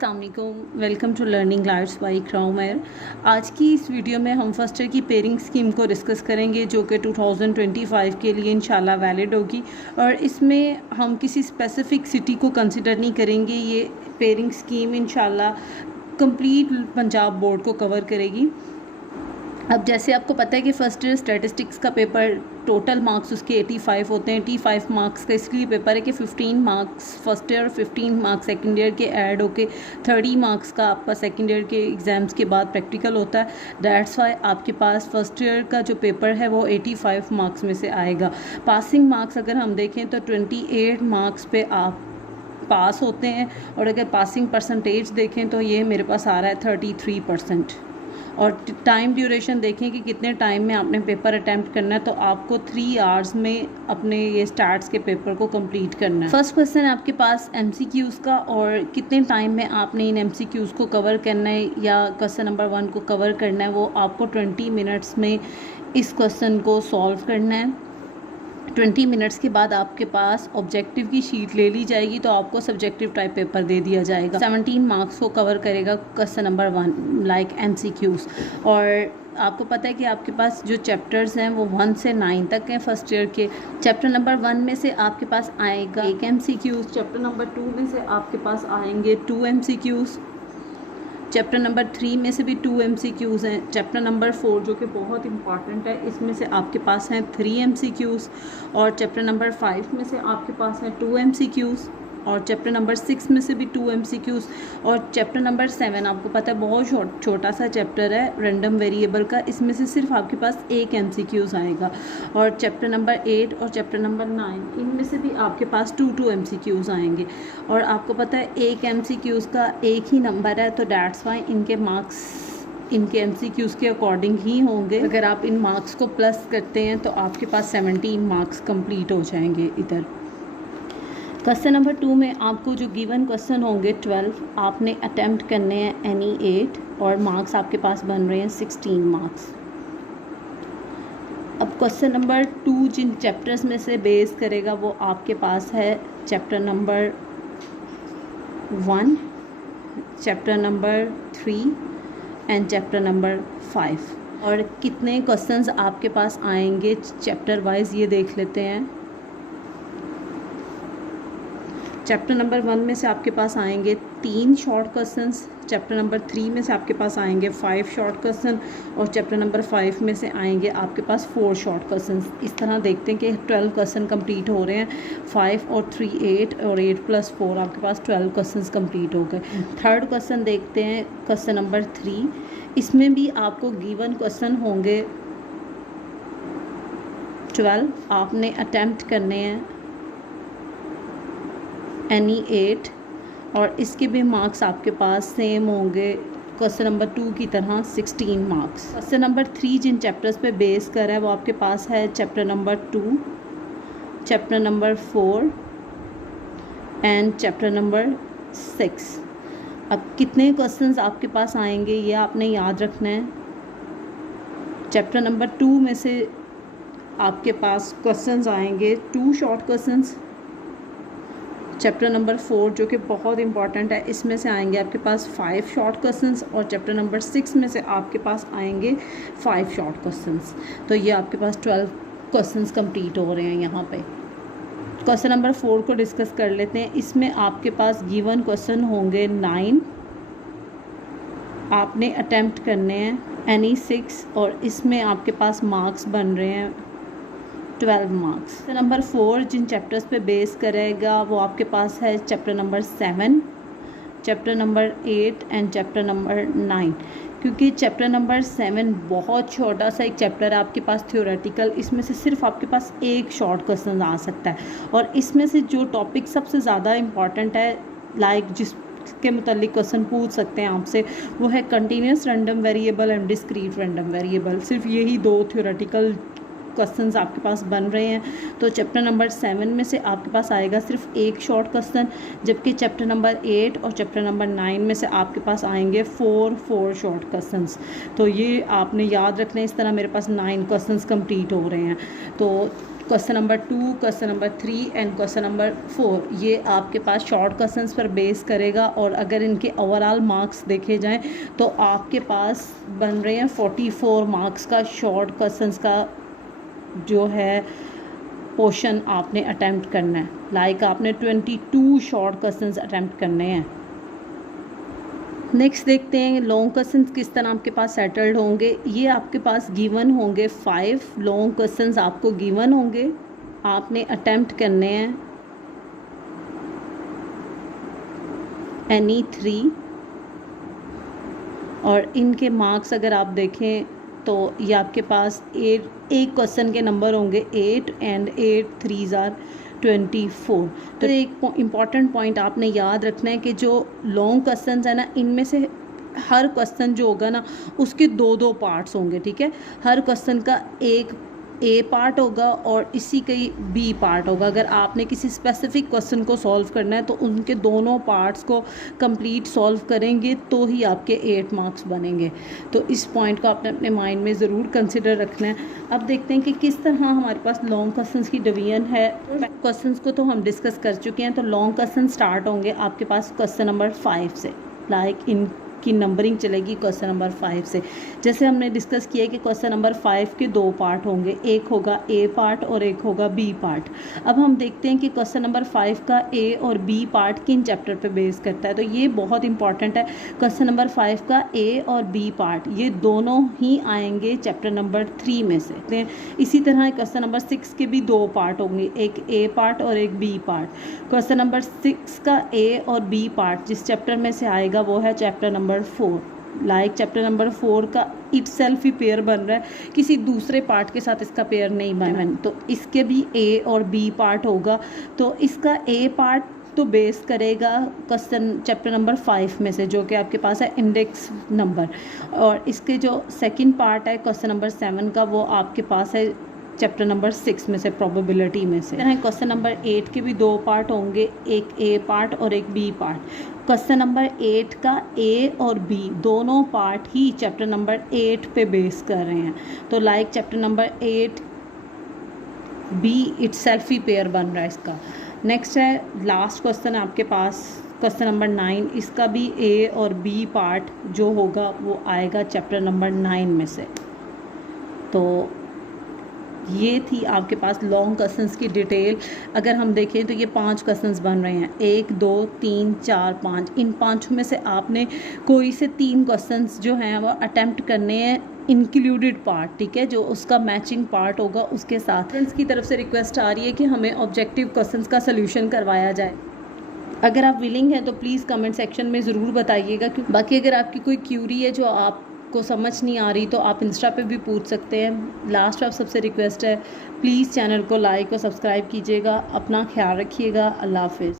अस्सलाम वालेकुम, welcome to learning lives by Iqra Umair. आज की इस वीडियो में हम फर्स्ट ईयर की पेयरिंग स्कीम को डिस्कस करेंगे जो कि 2025 के लिए इंशाल्लाह वैलिड होगी और इसमें हम किसी स्पेसिफिक सिटी को कंसिडर नहीं करेंगे। ये पेयरिंग स्कीम इंशाल्लाह कंप्लीट पंजाब बोर्ड को कवर करेगी। अब जैसे आपको पता है कि फ़र्स्ट ईयर स्टैटिस्टिक्स का पेपर टोटल मार्क्स उसके 85 होते हैं। 85 मार्क्स का इसलिए पेपर है कि 15 मार्क्स फर्स्ट ईयर और 15 मार्क्स सेकेंड ईयर के ऐड होके 30 मार्क्स का आपका सेकेंड ईयर के एग्ज़ाम्स के बाद प्रैक्टिकल होता है। दैट्स वाई आपके पास फर्स्ट ईयर का जो पेपर है वो 85 मार्क्स में से आएगा। पासिंग मार्क्स अगर हम देखें तो 28 मार्क्स पे आप पास होते हैं और अगर पासिंग परसेंटेज देखें तो ये मेरे पास आ रहा है 33%। और टाइम ड्यूरेशन देखें कि कितने टाइम में आपने पेपर अटैम्प्ट करना है, तो आपको 3 आवर्स में अपने ये स्टार्ट्स के पेपर को कंप्लीट करना है। फर्स्ट क्वेश्चन है आपके पास एमसीक्यूज़ का और कितने टाइम में आपने इन एमसीक्यूज़ को कवर करना है या क्वेश्चन नंबर 1 को कवर करना है, वो आपको 20 मिनट्स में इस क्वेश्चन को सॉल्व करना है। 20 मिनट्स के बाद आपके पास ऑब्जेक्टिव की शीट ले ली जाएगी तो आपको सब्जेक्टिव टाइप पेपर दे दिया जाएगा। 17 मार्क्स को कवर करेगा क्वेश्चन नंबर 1 लाइक एमसीक्यूज़। और आपको पता है कि आपके पास जो चैप्टर्स हैं वो 1 से 9 तक हैं फर्स्ट ईयर के। चैप्टर नंबर 1 में से आपके पास आएगा 1 एमसीक्यूज़, चैप्टर नंबर 2 में से आपके पास आएंगे 2 एमसीक्यूज़, चैप्टर नंबर 3 में से भी 2 एमसीक्यूज़ हैं। चैप्टर नंबर 4 जो कि बहुत इंपॉर्टेंट है, इसमें से आपके पास हैं 3 एमसीक्यूज़ और चैप्टर नंबर 5 में से आपके पास हैं 2 एमसीक्यूज़ और चैप्टर नंबर 6 में से भी 2 एमसीक्यूज़ और चैप्टर नंबर 7 आपको पता है बहुत छोटा सा चैप्टर है रैंडम वेरिएबल का, इसमें से सिर्फ आपके पास 1 एमसीक्यूज़ आएगा। और चैप्टर नंबर 8 और चैप्टर नंबर 9 इनमें से भी आपके पास 2 एमसीक्यूज़ आएंगे। और आपको पता है 1 एमसीक्यूज़ का 1 ही नंबर है, तो डैट्स वाई इनके मार्क्स इनके एमसीक्यूज़ के अकॉर्डिंग ही होंगे। अगर आप इन मार्क्स को प्लस करते हैं तो आपके पास 17 मार्क्स कंप्लीट हो जाएंगे। इधर क्वेश्चन नंबर 2 में आपको जो गिवन क्वेश्चन होंगे 12 आपने अटैम्प्ट करने हैं एनी 8 और मार्क्स आपके पास बन रहे हैं 16 मार्क्स। अब क्वेश्चन नंबर 2 जिन चैप्टर्स में से बेस करेगा वो आपके पास है chapter number 1, chapter number 3 and chapter number 5। और कितने क्वेश्चंस आपके पास आएंगे चैप्टर वाइज ये देख लेते हैं। चैप्टर नंबर 1 में से आपके पास आएंगे 3 शॉर्ट क्वेश्चंस, चैप्टर नंबर 3 में से आपके पास आएंगे 5 शॉर्ट क्वेश्चन और चैप्टर नंबर 5 में से आएंगे आपके पास 4 शॉर्ट क्वेश्चंस। इस तरह देखते हैं कि 12 क्वेश्चन कंप्लीट हो रहे हैं। 5 और 3 8 और 8 + 4 आपके पास 12 क्वेश्चंस कंप्लीट हो गए। थर्ड क्वेश्चन देखते हैं क्वेश्चन नंबर 3, इसमें भी आपको गिवन क्वेश्चन होंगे 12 आपने अटैम्प्ट करने हैं एनी 8 और इसके भी मार्क्स आपके पास सेम होंगे क्वेश्चन नंबर 2 की तरह 16 मार्क्स। क्वेश्चन नंबर 3 जिन चैप्टर्स पे बेस कर रहा है वो आपके पास है chapter number 2, chapter number 4 and chapter number 6। अब कितने क्वेश्चंस आपके पास आएंगे ये आपने याद रखना है। चैप्टर नंबर 2 में से आपके पास क्वेश्चंस आएंगे 2 शॉर्ट क्वेश्चंस, चैप्टर नंबर 4 जो कि बहुत इंपॉर्टेंट है इसमें से आएंगे आपके पास 5 शॉर्ट क्वेश्चंस और चैप्टर नंबर 6 में से आपके पास आएंगे 5 शॉर्ट क्वेश्चंस। तो ये आपके पास 12 क्वेश्चंस कंप्लीट हो रहे हैं यहाँ पे। क्वेश्चन नंबर 4 को डिस्कस कर लेते हैं। इसमें आपके पास गिवन क्वेश्चन होंगे 9 आपने अटैम्प्ट करने हैं एनी 6 और इसमें आपके पास मार्क्स बन रहे हैं 12 मार्क्स। नंबर 4 जिन चैप्टर्स पे बेस करेगा वो आपके पास है chapter number 7, chapter number 8 and chapter number 9। क्योंकि चैप्टर नंबर 7 बहुत छोटा सा एक चैप्टर है आपके पास थ्योरेटिकल, इसमें से सिर्फ आपके पास 1 शॉर्ट क्वेश्चन आ सकता है और इसमें से जो टॉपिक सबसे ज़्यादा इम्पॉर्टेंट है लाइक जिस के मुतालिक क्वेश्चन पूछ सकते हैं आपसे वो है continuous random variable and discrete random variable. सिर्फ यही 2 थ्योरेटिकल क्वेश्चंस आपके पास बन रहे हैं। तो चैप्टर नंबर 7 में से आपके पास आएगा सिर्फ 1 शॉर्ट क्वेश्चन, जबकि चैप्टर नंबर 8 और चैप्टर नंबर 9 में से आपके पास आएंगे 4 शॉर्ट क्वेश्चंस। तो ये आपने याद रखना है। इस तरह मेरे पास 9 क्वेश्चंस कंप्लीट हो रहे हैं। तो question number 2, question number 3 and question number 4 ये आपके पास शॉर्ट क्वेश्चंस पर बेस करेगा। और अगर इनके ओवरऑल मार्क्स देखे जाएं तो आपके पास बन रहे हैं 44 मार्क्स का शॉर्ट क्वेश्चंस का जो है पोर्शन आपने अटैम्प्ट करना है। लाइक आपने 22 शॉर्ट क्वेश्चंस अटैम्प्ट करने हैं। नेक्स्ट देखते हैं लॉन्ग क्वेश्चंस किस तरह आपके पास सेटल्ड होंगे। ये आपके पास गिवन होंगे 5 लॉन्ग क्वेश्चंस आपको गिवन होंगे, आपने अटेम्प्ट करने हैं एनी 3। और इनके मार्क्स अगर आप देखें तो ये आपके पास 8 एक क्वेश्चन के नंबर होंगे 8 एंड 8 3s आर 24। तो एक इम्पॉर्टेंट पॉइंट आपने याद रखना है कि जो लॉन्ग क्वेश्चंस है ना, इनमें से हर क्वेश्चन जो होगा ना उसके 2-2 पार्ट्स होंगे, ठीक है। हर क्वेश्चन का एक ए पार्ट होगा और इसी का ही बी पार्ट होगा। अगर आपने किसी स्पेसिफिक क्वेश्चन को सॉल्व करना है तो उनके दोनों पार्ट्स को कंप्लीट सॉल्व करेंगे तो ही आपके 8 मार्क्स बनेंगे। तो इस पॉइंट को आपने अपने माइंड में ज़रूर कंसिडर रखना है। अब देखते हैं कि किस तरह हमारे पास लॉन्ग क्वेश्चंस की डिवीजन है। क्वेश्चंस को तो हम डिस्कस कर चुके हैं। तो लॉन्ग क्वेश्चन स्टार्ट होंगे आपके पास क्वेश्चन नंबर 5 से। लाइक की नंबरिंग चलेगी क्वेश्चन नंबर 5 से। जैसे हमने डिस्कस किया कि क्वेश्चन नंबर 5 के 2 पार्ट होंगे, एक होगा ए पार्ट और एक होगा बी पार्ट। अब हम देखते हैं कि क्वेश्चन नंबर 5 का ए और बी पार्ट किन चैप्टर पे बेस करता है। तो ये बहुत इंपॉर्टेंट है। क्वेश्चन नंबर 5 का ए और बी पार्ट ये दोनों ही आएंगे चैप्टर नंबर 3 में से। इसी तरह क्वेश्चन नंबर 6 के भी 2 पार्ट होंगे, एक ए पार्ट और एक बी पार्ट। क्वेश्चन नंबर 6 का ए और बी पार्ट जिस चैप्टर में से आएगा वो है chapter number 4। Like chapter number 4 का इट सेल्फ ही पेयर बन रहा है, किसी दूसरे पार्ट के साथ इसका पेयर नहीं बना। तो इसके भी ए और बी पार्ट होगा। तो इसका ए पार्ट तो बेस करेगा क्वेश्चन चैप्टर नंबर 5 में से जो कि आपके पास है इंडेक्स नंबर। और इसके जो सेकंड पार्ट है क्वेश्चन नंबर 7 का वो आपके पास है चैप्टर नंबर 6 में से, प्रोबेबिलिटी में से। क्वेश्चन नंबर 8 के भी 2 पार्ट होंगे, एक ए पार्ट और एक बी पार्ट। क्वेश्चन नंबर 8 का ए और बी दोनों पार्ट ही चैप्टर नंबर 8 पे बेस कर रहे हैं। तो like chapter number 8 B it self he pair बन रहा है इसका। नेक्स्ट है लास्ट क्वेश्चन है आपके पास क्वेश्चन नंबर 9। इसका भी ए और बी पार्ट जो होगा वो आएगा चैप्टर नंबर 9 में से। तो ये थी आपके पास लॉन्ग क्वेश्चंस की डिटेल। अगर हम देखें तो ये 5 क्वेश्चंस बन रहे हैं, 1 2 3 4 5। इन 5 में से आपने कोई से 3 क्वेश्चंस जो हैं वो अटेम्प्ट करने हैं इंक्लूडेड पार्ट, ठीक है, जो उसका मैचिंग पार्ट होगा उसके साथ। स्टूडेंट्स की तरफ से रिक्वेस्ट आ रही है कि हमें ऑब्जेक्टिव क्वेश्चंस का सल्यूशन करवाया जाए। अगर आप विलिंग हैं तो प्लीज़ कमेंट सेक्शन में ज़रूर बताइएगा। बाकी अगर आपकी कोई क्यूरी है जो आपको समझ नहीं आ रही तो आप इंस्टा पे भी पूछ सकते हैं। लास्ट आप सबसे रिक्वेस्ट है प्लीज़ चैनल को लाइक और सब्सक्राइब कीजिएगा। अपना ख्याल रखिएगा। अल्लाह हाफिज़।